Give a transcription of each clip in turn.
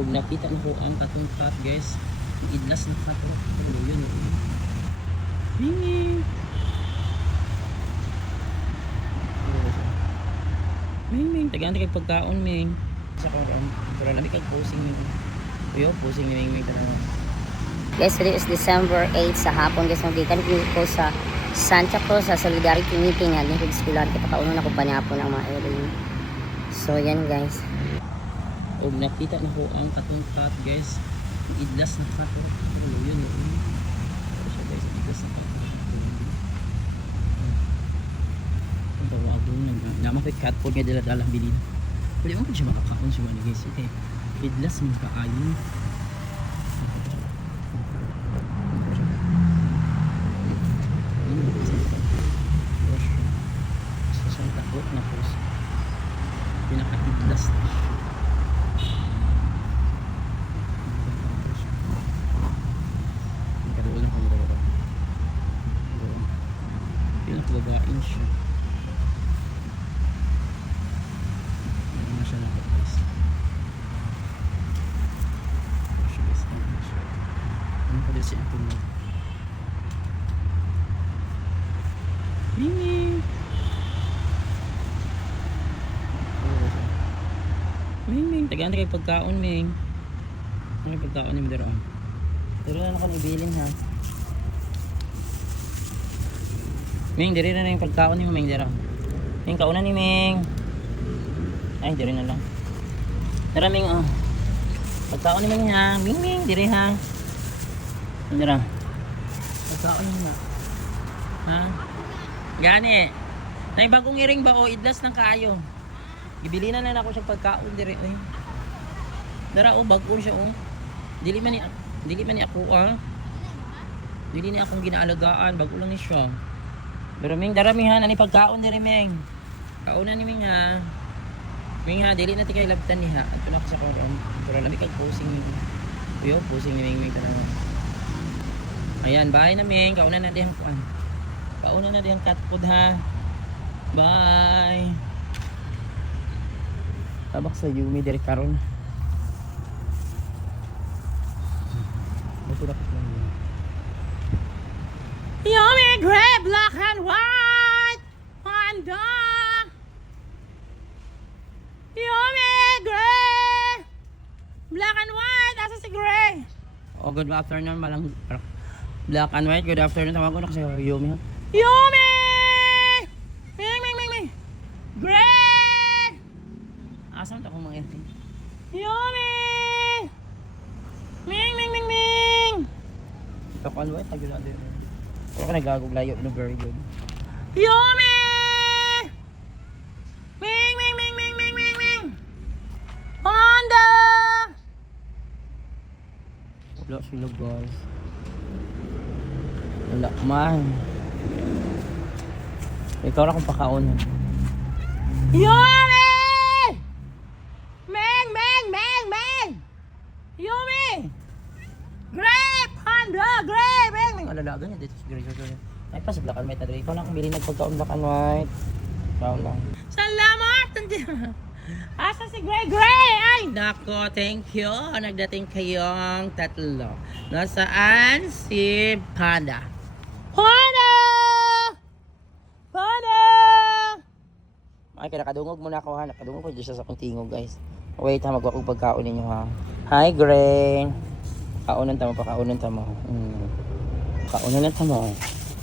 Og nakita na ko ang katong cat guys. Idlas na cat oh. Yun oh. Ming. Ming, tagaan kay pagkaon Ming. Sa karon, pero labi kag posing Ming. Yo, posing ni Ming tanaw. Guys, today is December 8 sa hapon. Guys, magikan ko sa Santa Cruz sa Solidarity Meeting. Halin ko eskwelahan kita kauno na ko panapon ang mga early. So, yan guys. Og nakita na ko ang katong cat guys. Idlas na cat oh. Yun oh. So guys, idlas na cat. Ang tawagong namakit cat po nga dala-dala bilin. Pwede mo siya makakaon siya ni guys. Okay. Idlas mo kaayon. Na po pinaka-idlas karoon lang kung pinaka-babain siya siya lang guys ano pa din siya ang tunog Ming Ming, tagaan kay pagkaon Ming. Ano yung pagkaon ni Madero? Pero na ako ibilin ha. Ming, diri na yung pagkaon ni Ming Dero. Ming, kaunan ni Ming. Ay, diri na lang. Tara Ming oh. Pagkaon ni Ming ha. Ming, diri ha. Dira. Pagkaon ni na. Ha? Gani. Nay bagong iring ba o idlas ng kaayo. Gibilinan na ako siya pagkaon dire oy. Dara o bago siya o. Dili man ni ako ah. Dili ni akong ginaalagaan, bago lang ni siya. Pero Ming daramihan ani pagkaon dire Ming. Kauna ni Ming ha. Ming ha, dili na ti kay labtan ni ha. Adto na ko sa karon. Pero labi kag posing Ming. Yo, posing ni Ming tanaw. Ayan, bye na Ming. Kauna na dihang kuan. Kauna na dihang cat food ha. Bye. Tabak sa Yumi dari karon. Yumi gray, black and white. Panda. Yumi gray, black and white. Asa si gray? Oh, good afternoon malang black and white. Good afternoon. Tawag ko na kasi Yumi. Yumi! Ming. Gray! Asan ako mga ente? Yumi! Ming! Ito ko alway, tagyo na din. Ako ka nagagog layo, no very good. Yumi! Ming! Panda! Wala sila guys. Wala man. Ikaw na kung pakaon. Yumi! Yumi! Gray! Panda! Gray! Ming! Alalaga niya dito. Gray. Ay pa sa black and white na dito. Ikaw lang kung bilhin nagpagkaon black and white. Ikaw lang. Salamat! Asa si Gray? Ay! Nako, thank you. Nagdating kayong tatlo. Nasaan si Panda? Panda! Ay, kaya nakadungog muna ako ha. Nakadungog ko dito sa akong tingog guys. Wait ha, magwakog pagkaon ninyo ha. Hi Gray. Kaunan tamo. Kaunan tamo.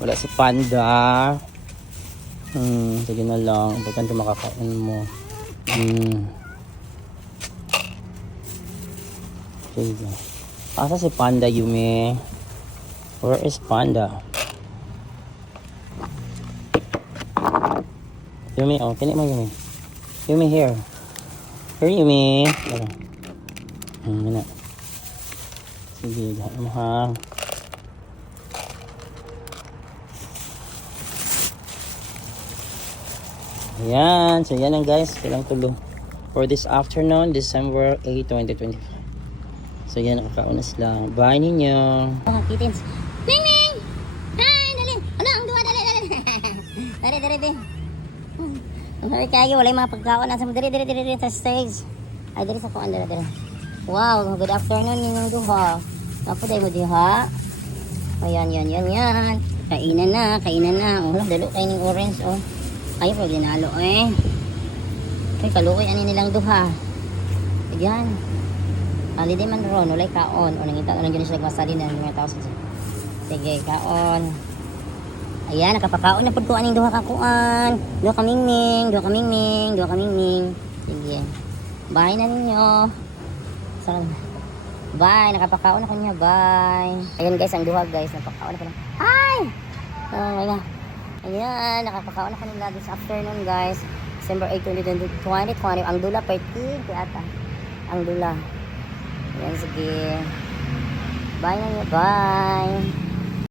Wala si Panda. Sige na lang. Importante makakaon mo. Okay. Asa si Panda Yumi? Where is Panda? Yumi, oh, kini mo Yumi. Yumi here. Here Yumi. Mana? Sige, dahil mo ha. Ayan, so yan lang guys. Kailang tulo. For this afternoon, December 8, 2025. So yan, nakakaon na sila. Bye ninyo. Oh, kitins. Ming! Hi, dali. Ano, ang duwa, dali. Dali. Ang hari kayo, wala yung mga pagkaon. Nasa mo, dali sa stage. Ay, dali sa kuan, dali. Wow, good afternoon ninyong duha. Napaday mo diha. Ayan, yan. Kainan na. Oh, dalo kayo ng orange, oh. Ay, pag dinalo, eh. Ay, kalukoy, ani nilang duha. Ayan. Ali di man ron, ulay kaon. O, nangita ko lang dyan siya nagmasali ng mga tao. Sige, kaon. Ayan, nakapakaon na po ko aning duha kakuan. Duha kamingming. Sige. Bye na ninyo. Bye, nakapakaon na ko niya. Bye. Ayan guys, ang duha guys, nakapakaon na ko na. Hi! Oh my God. Ayan, nakapakaon na ko nila this afternoon guys. December 8, 2020. Ang dula, 30 ata. Ang dula. Ayan, sige. Bye na niyo. Bye.